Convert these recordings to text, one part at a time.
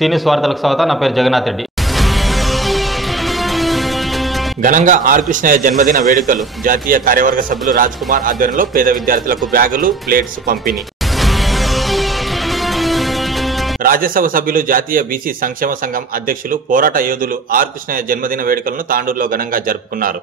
సీనియస్ వార్తలకు స్వాగతం. నా పేరు జగన్నాథ్ రెడ్డి. ఘనంగా ఆర్ కృష్ణయ్య జన్మదిన వేడుకలు. జాతీయ కార్యవర్గ సభ్యులు రాజ్ కుమార్ ఆధ్వర్యంలో పేద విద్యార్థులకు బ్యాగులు, ప్లేట్స్ పంపిణీ. రాజ్యసభ సభ్యులు, జాతీయ బీసీ సంక్షేమ సంఘం అధ్యక్షులు, పోరాట యోధులు ఆర్ కృష్ణయ్య జన్మదిన వేడుకలను తాండూరులో ఘనంగా జరుపుకున్నారు.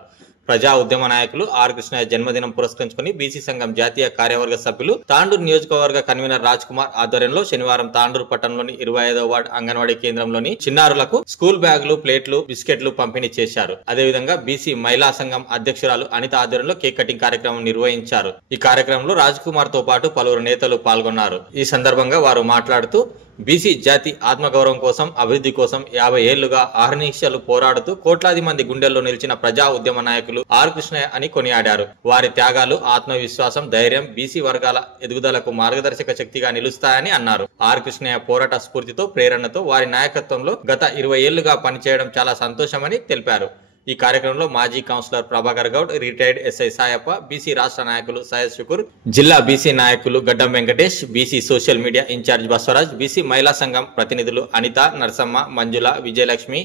ప్రజా ఉద్యమ నాయకులు ఆర్ కృష్ణయ్య జన్మదినం పురస్కరించుకుని బీసీ సంఘం జాతీయ కార్యవర్గ సభ్యులు, తాండూరు నియోజకవర్గ కన్వీనర్ రాజ్ కుమార్ ఆధ్వర్యంలో శనివారం తాండూరు పట్టణంలోని 25వ వార్డు అంగన్వాడీ కేంద్రంలోని చిన్నారులకు స్కూల్ బ్యాగులు, ప్లేట్లు, బిస్కెట్లు పంపిణీ చేశారు. అదేవిధంగా బీసీ మహిళా సంఘం అధ్యక్షురాలు అనిత ఆధ్వర్యంలో కేక్ కటింగ్ కార్యక్రమం నిర్వహించారు. ఈ కార్యక్రమంలో రాజ్ కుమార్ తో పాటు పలువురు నేతలు పాల్గొన్నారు. ఈ సందర్భంగా వారు మాట్లాడుతూ బీసీ జాతి ఆత్మగౌరవం కోసం, అభివృద్ధి కోసం 50 ఏళ్లుగా అహర్నిశలు పోరాడుతూ కోట్లాది మంది గుండెల్లో నిలిచిన ప్రజా ఉద్యమ నాయకులు ఆర్ కృష్ణయ్య అని కొనియాడారు. వారి త్యాగాలు, ఆత్మవిశ్వాసం, ధైర్యం బీసీ వర్గాల ఎదుగుదలకు మార్గదర్శక శక్తిగా నిలుస్తాయని అన్నారు. ఆర్ కృష్ణయ్య పోరాట స్ఫూర్తితో, ప్రేరణతో వారి నాయకత్వంలో గత 20 ఏళ్లుగా పనిచేయడం చాలా సంతోషమని తెలిపారు. ఈ కార్యక్రమంలో మాజీ councillor Prabhakar Goud, retired SI Saayappa, BC రాష్ట్ర నాయకులు సయ్యద్ షుకూర్, జిల్లా బీసీ నాయకులు Gaddam Venkatesh, BC social media incharge Baswaraj, BC మహిళా సంఘం ప్రతినిధులు అనిత, నరసమ్మ, మంజుల, విజయలక్ష్మి,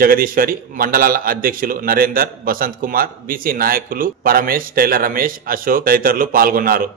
జగదీశ్వరి, మండలాల అధ్యక్షులు నరేందర్, బసంత్ కుమార్, బీసీ నాయకులు పరమేష్, టైలర్ రమేష్, అశోక్ తదితరులు పాల్గొన్నారు.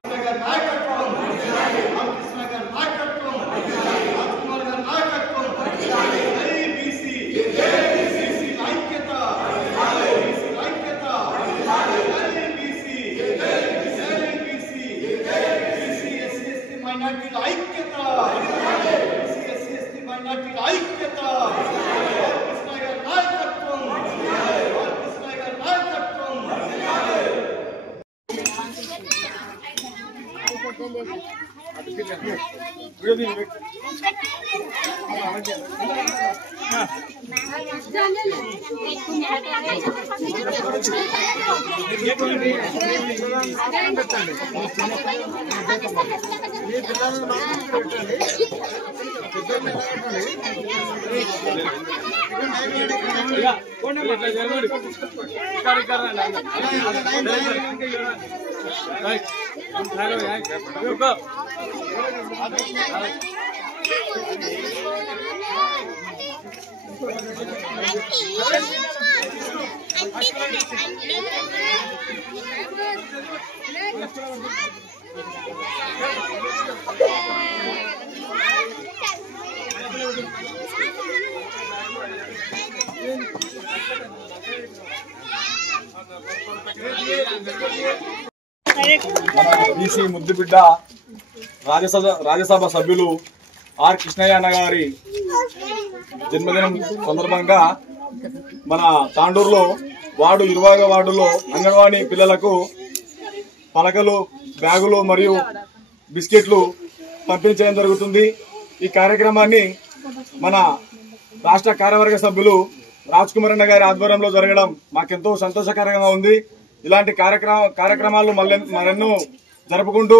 బీసీ ముద్దుబిడ్డ రాజ్యసభ సభ్యులు ఆర్ కృష్ణయ్య అన్న గారి జన్మదినం సందర్భంగా మన తాండూరులో వార్డు 20వ వార్డులో అంగన్వాడీ పిల్లలకు పలకలు, బ్యాగులు మరియు బిస్కెట్లు పంపిణీ చేయడం జరుగుతుంది. ఈ కార్యక్రమాన్ని మన రాష్ట్ర కార్యవర్గ సభ్యులు రాజ్ కుమార్ అన్న గారి ఆధ్వర్యంలో జరగడం మాకెంతో సంతోషకరంగా ఉంది. ఇలాంటి కార్యక్రమాలు మరెన్నో జరుపుకుంటూ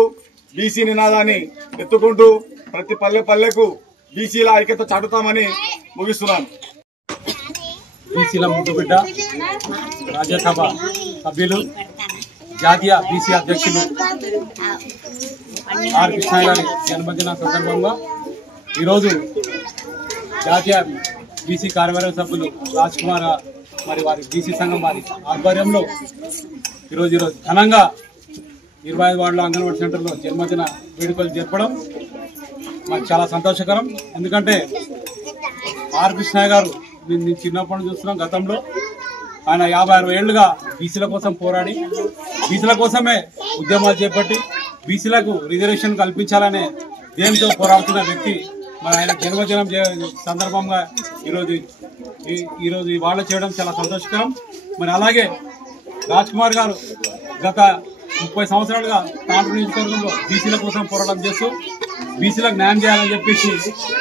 బీసీ నినాదాన్ని ఎత్తుకుంటూ ప్రతి పల్లెకు బీసీల ఐక్యత చాటుతామని ముగిస్తున్నాను. బీసీల ముద్దుబిడ్డ రాజ్యసభ సభ్యులు, జాతీయ బీసీ అధ్యక్షులు ఆర్ కృష్ణయ్య గారి జన్మదిన సందర్భంగా ఈరోజు జాతీయ బీసీ కార్యవర్గ సభ్యులు రాజ్ కుమార్ మరి వారి బీసీ సంఘం వారి ఆధ్వర్యంలో ఈరోజు ఘనంగా 25 వార్డుల అంగన్వాడీ సెంటర్లో జన్మదిన వేడుకలు జరపడం మాకు చాలా సంతోషకరం. ఎందుకంటే ఆర్ కృష్ణయ్య గారు నేను చిన్నప్పటి నుంచి చూస్తున్నాం. గతంలో ఆయన 50-60 ఏళ్లుగా బీసీల కోసం పోరాడి, బీసీల కోసమే ఉద్యమాలు చేపట్టి బీసీలకు రిజర్వేషన్ కల్పించాలనే ధ్యేయంతో పోరాడుతున్న వ్యక్తి. మరి ఆయన జన్మదినం సందర్భంగా ఈరోజు ఇవాళ చేయడం చాలా సంతోషకరం. మరి అలాగే రాజ్ కుమార్ గారు గత 30 సంవత్సరాలుగా తాండూరు నియోజకవర్గంలో బీసీల కోసం పోరాటం చేస్తూ బీసీలకు న్యాయం చేయాలని చెప్పేసి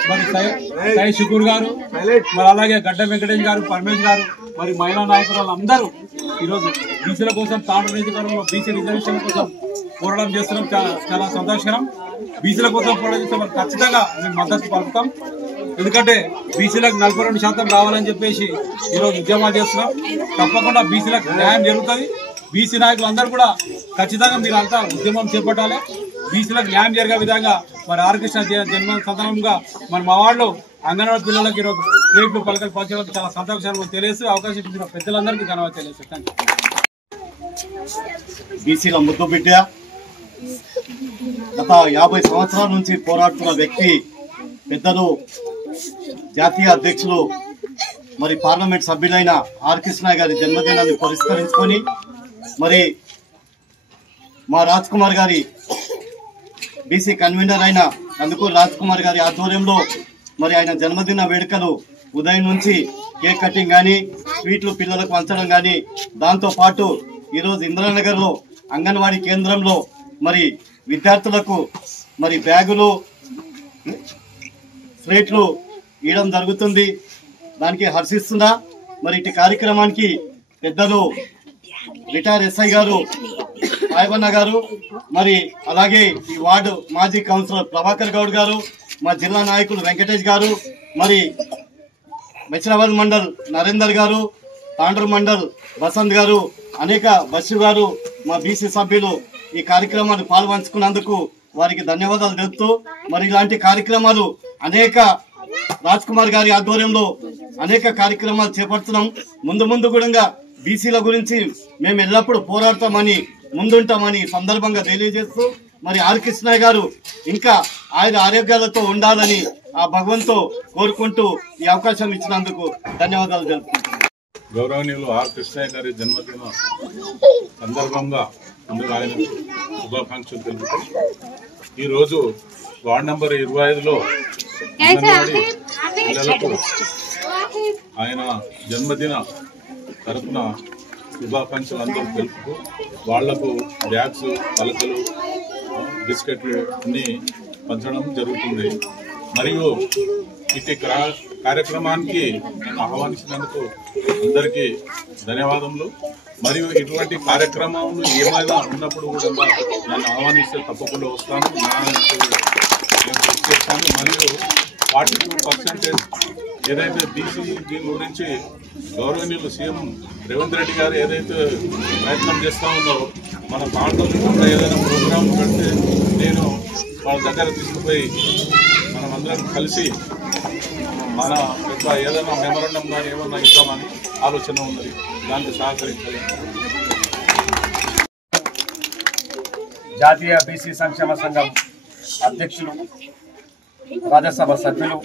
మరి సయ్యద్ షుకూర్ గారు, మరి అలాగే గడ్డం వెంకటేష్ గారు, పరమేష్ గారు, మరి మహిళా నాయకులు అందరూ ఈరోజు బీసీల కోసం తాండూరు నియోజకవర్గంలో బీసీ రిజర్వేషన్ కోసం పోరాటం చేస్తున్నాం. చాలా సంతోషకరం. బీసీల కోసం పోరాటం చేస్తే మరి ఖచ్చితంగా మేము మద్దతు పలుకుతాం. ఎందుకంటే బీసీలకు 42% రావాలని చెప్పేసి ఈరోజు ఉద్యమాలు చేస్తున్నాం. తప్పకుండా బీసీలకు న్యాయం జరుగుతుంది. బీసీ నాయకులు అందరూ కూడా ఖచ్చితంగా మీరంతా ఉద్యమం చేపట్టాలి. బీసీలకు న్యాయం జరిగే విధంగా మరి ఆర్ కృష్ణ జన్మ సందర్భంగా మరి మా వార్డులో అంగన్వాడీ పిల్లలకి ఈరోజు ప్లేట్లు పలకలు పంచడానికి చాలా సంతోషంగా తెలియజేస్తూ అవకాశం ఇచ్చిన పెద్దలందరికీ ధన్యవాదాలు తెలియజేస్తాను. బీసీల ముద్దు బిడ్డ, గత 50 సంవత్సరాల నుంచి పోరాడుతున్న వ్యక్తి, పెద్దలు జాతీయ అధ్యక్షులు మరి పార్లమెంట్ సభ్యులైన ఆర్ కృష్ణ గారి జన్మదినాన్ని పురస్కరించుకొని మరి మా రాజ్ కుమార్ గారి బీసీ కన్వీనర్ అయిన కందుకూరు రాజ్ కుమార్ గారి ఆధ్వర్యంలో మరి ఆయన జన్మదిన వేడుకలు ఉదయం నుంచి కేక్ కటింగ్ కానీ స్వీట్లు పిల్లలకు పంచడం కానీ, దాంతోపాటు ఈరోజు ఇంద్రానగర్లో అంగన్వాడీ కేంద్రంలో మరి విద్యార్థులకు మరి బ్యాగులు స్లేట్లు ఇవ్వడం జరుగుతుంది. దానికి హర్షిస్తున్నా. మరి ఇటు కార్యక్రమానికి పెద్దలు రిటైర్ ఎస్ఐ గారు సాయిబన్న గారు, మరి అలాగే ఈ వార్డు మాజీ కౌన్సిలర్ ప్రభాకర్ గౌడ్ గారు, మా జిల్లా నాయకులు వెంకటేష్ గారు, మరి మెచ్రాబాద్ మండల్ నరేందర్ గారు, తాండ్రు మండల్ వసంత్ గారు, అనేక బస్సు గారు, మా బీసీ సభ్యులు ఈ కార్యక్రమాన్ని పాల్పంచుకున్నందుకు వారికి ధన్యవాదాలు తెలుపుతూ, మరి ఇలాంటి కార్యక్రమాలు అనేక రాజ్ కుమార్ గారి ఆధ్వర్యంలో అనేక కార్యక్రమాలు చేపడుతున్నాం. ముందు కూడా బీసీల గురించి మేము ఎల్లప్పుడూ పోరాడతామని, ముందుంటామని సందర్భంగా తెలియజేస్తూ, మరి ఆర్ కృష్ణయ్య గారు ఇంకా ఆయన ఆరోగ్యాలతో ఉండాలని ఆ భగవంతో కోరుకుంటూ ఈ అవకాశం ఇచ్చినందుకు ధన్యవాదాలు తెలుపుతున్నాను. గౌరవనీయులు ఆర్ కృష్ణయ్య గారి జన్మదిన సందర్భంగా ముందుగా ఆయనకు శుభాకాంక్షలు తెలుపుతూ, ఈరోజు వార్డు నంబర్ 25లో పిల్లలకు ఆయన జన్మదిన తరఫున శుభాకాంక్షలు అందరూ తెలుపుతూ, వాళ్లకు బ్యాగ్స్, పలకలు, బిస్కెట్లు అన్నీ పంచడం జరుగుతుంది. మరియు ఇటు కార్యక్రమానికి ఆహ్వానించినందుకు అందరికీ ధన్యవాదములు. మరియు ఇటువంటి కార్యక్రమాలు ఏమైనా ఉన్నప్పుడు కూడా నన్ను ఆహ్వానిస్తే తప్పకుండా వస్తాను, చేస్తాను. మరియు 42% ఏదైతే బీసీ దీని గురించి గౌరవనీయులు సీఎం రేవంత్ రెడ్డి గారు ఏదైతే ప్రయత్నం చేస్తూ ఉన్నారో, మన ప్రాంతంలో ఏదైనా ప్రోగ్రాం పెడితే నేను వాళ్ళ దగ్గర తీసుకుపోయి మనమందరం కలిసి మన యొక్క ఏదైనా మెమరాండం కానీ ఏమన్నా ఇస్తామని ఆలోచన ఉన్నది. దానికి సహకరించాలి. జాతీయ బీసీ సంక్షేమ సంఘం అధ్యక్షులు, రాజ్యసభ సభ్యులు,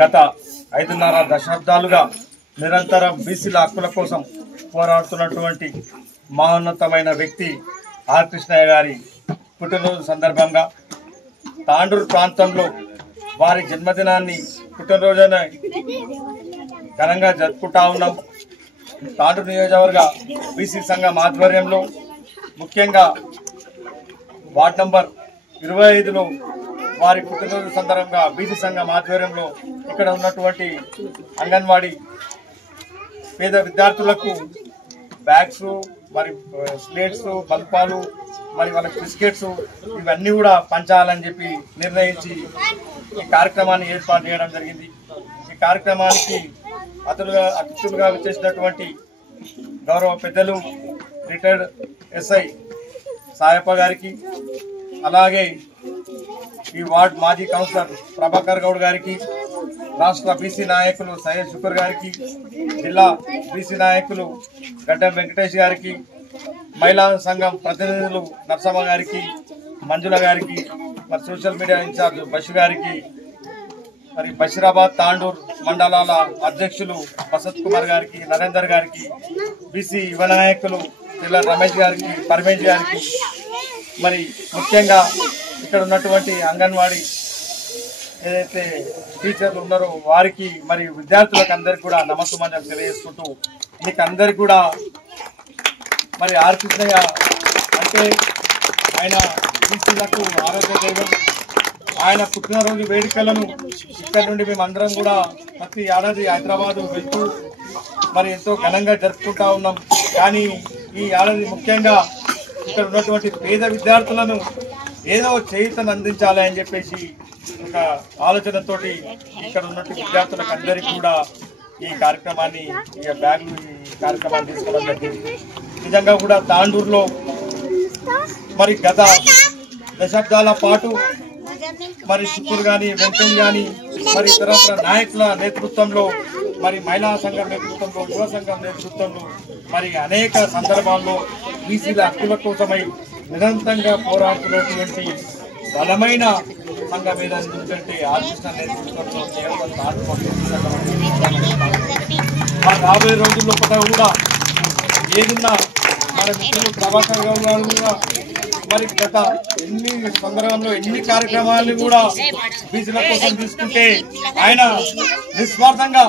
గత 5.5 దశాబ్దాలుగా నిరంతరం బీసీల హక్కుల కోసం పోరాడుతున్నటువంటి మహోన్నతమైన వ్యక్తి ఆర్ కృష్ణయ్య గారి పుట్టినరోజు సందర్భంగా తాండూరు ప్రాంతంలో వారి జన్మదినాన్ని పుట్టినరోజున ఘనంగా జరుపుకుంటా ఉన్నాం. తాండూరు నియోజకవర్గ బీసీ సంఘం ఆధ్వర్యంలో ముఖ్యంగా వార్డు నంబర్ 25లో వారి పుట్టినరోజు సందర్భంగా బీసీ సంఘం ఆధ్వర్యంలో ఇక్కడ ఉన్నటువంటి అంగన్వాడీ పేద విద్యార్థులకు బ్యాగ్స్, మరి స్లేట్స్, బల్పాలు, మరి వాళ్ళకి బిస్కెట్స్ ఇవన్నీ కూడా పంచాలని చెప్పి నిర్ణయించి ఈ కార్యక్రమాన్ని ఏర్పాటు చేయడం జరిగింది. ఈ కార్యక్రమానికి అతిథులుగా వచ్చేసినటువంటి గౌరవ పెద్దలు రిటైర్డ్ ఎస్ఐ సాయప్ప గారికి, అలాగే ఈ వార్డ్ మాజీ కౌన్సిలర్ ప్రభాకర్ గౌడ్ గారికి, రాష్ట్ర బీసీ నాయకులు సయ్యద్ శుకర్ గారికి, జిల్లా బీసీ నాయకులు గడ్డం వెంకటేష్ గారికి, మహిళా సంఘం ప్రతినిధులు నర్సమ్మ గారికి, మంజుల గారికి, మరి సోషల్ మీడియా ఇన్ఛార్జ్ బషు గారికి, మరి బషీరాబాద్ తాండూర్ మండలాల అధ్యక్షులు వసంత్ కుమార్ గారికి, నరేందర్ గారికి, బీసీ యువ నాయకులు పిల్ల రమేష్ గారికి, పరమేష్ గారికి, మరి ముఖ్యంగా ఇక్కడ ఉన్నటువంటి అంగన్వాడీ ఏదైతే టీచర్లు ఉన్నారో వారికి, మరి విద్యార్థులకు అందరికి కూడా నమస్కారం తెలియజేసుకుంటూ, మీకు అందరికి కూడా మరి ఆర్ కృష్ణయ్య అంటే ఆయన బీసీలకు ఆరోగ్య దైవం. ఆయన పుట్టినరోజు వేడుకలను ఇక్కడ నుండి మేమందరం కూడా ప్రతి ఏడాది హైదరాబాద్ వెళ్తూ మరి ఎంతో ఘనంగా జరుపుకుంటా ఉన్నాం. కానీ ఈ ఏడాది ముఖ్యంగా ఇక్కడ ఉన్నటువంటి పేద విద్యార్థులను ఏదో చేయుతను అందించాలి అని చెప్పేసి ఒక ఆలోచనతోటి ఇక్కడ ఉన్నటువంటి విద్యార్థులకు అందరికీ కూడా ఈ కార్యక్రమాన్ని, ఈ బ్యాగులు, ఈ కార్యక్రమాన్ని తీసుకోవడం జరిగింది. నిజంగా కూడా తాండూరులో మరి గత దశాబ్దాల పాటు మరి చిత్తూరు గాని వెంకయ్య గాని మరి ఇతర నాయకుల నేతృత్వంలో మరి మహిళా సంఘం నేతృత్వంలో యువ సంఘం నేతృత్వంలో మరి అనేక సందర్భాల్లో బీసీల హక్కుల కోసమై నిరంతరంగా పోరాడుతున్నటువంటి బలమైన సంఘం ఏదంటే ఆర్కృష్ణ నేతృత్వంలో మరి రాబోయే రోజుల్లో కూడా ఏదున్నా మన మిత్రులు ప్రభాకర్ గారు కూడా మరి గత ఎన్ని సందర్భంలో ఎన్ని కార్యక్రమాలను కూడా బీసీల కోసం తీసుకుంటే ఆయన నిస్వార్థంగా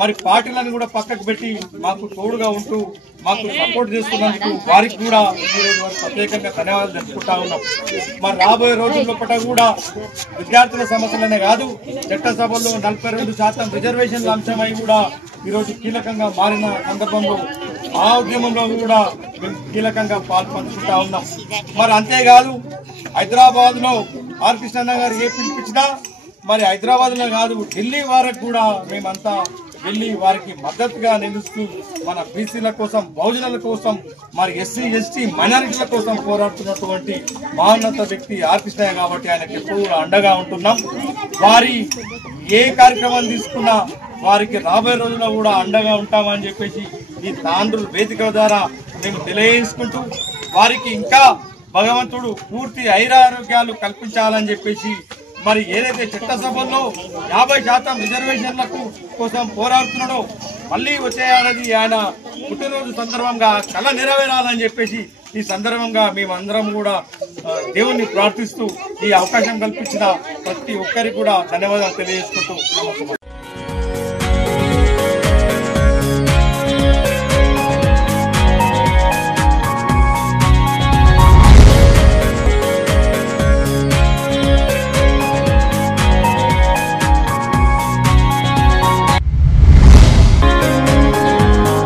మరి పార్టీలను కూడా పక్కకు పెట్టి మాకు తోడుగా ఉంటూ మాకు సపోర్ట్ చేస్తున్నందుకు వారికి కూడా ఈరోజు ప్రత్యేకంగా ధన్యవాదాలు తెలుపుకుంటా ఉన్నాం. మరి రాబోయే రోజుల్లో కూడా విద్యార్థుల సమస్యలనే కాదు చట్టసభల్లో 42% రిజర్వేషన్ల అంశమై కూడా ఈరోజు కీలకంగా మారిన సందర్భంలో ఆ ఉద్యమంలో కూడా మేము కీలకంగా పాల్పంచుకుంటా ఉన్నాం. మరి అంతేకాదు హైదరాబాద్ లో ఆర్ కృష్ణ గారు ఏ పిలిపించినా మరి హైదరాబాద్ లో కాదు ఢిల్లీ వరకు కూడా మేమంతా వెళ్ళి వారికి మద్దతుగా నిలుస్తూ మన బీసీల కోసం బహుజనుల కోసం మరి ఎస్సీ ఎస్టీ మైనారిటీల కోసం పోరాడుతున్నటువంటి మహోన్నత వ్యక్తి ఆర్ కృష్ణయ్య కాబట్టి ఆయనకి ఎప్పుడు అండగా ఉంటున్నాం. వారి ఏ కార్యక్రమాలు తీసుకున్నా వారికి రాబోయే రోజుల్లో కూడా అండగా ఉంటామని చెప్పేసి ఈ తాండ్రుల వేదిక ద్వారా మేము తెలియజేసుకుంటూ వారికి ఇంకా భగవంతుడు పూర్తి ఐరారోగ్యాలు కల్పించాలని చెప్పేసి మరి ఏదైతే చట్టసభల్లో 50% రిజర్వేషన్లకు కోసం పోరాడుతున్నాడో మళ్ళీ వచ్చే ఏడాది ఆయన పుట్టినరోజు సందర్భంగా కళ నెరవేరాలని చెప్పేసి ఈ సందర్భంగా మేమందరం కూడా దేవుణ్ణి ప్రార్థిస్తూ ఈ అవకాశం కల్పించిన ప్రతి ఒక్కరికి కూడా ధన్యవాదాలు తెలియజేసుకుంటూ నమస్కారం.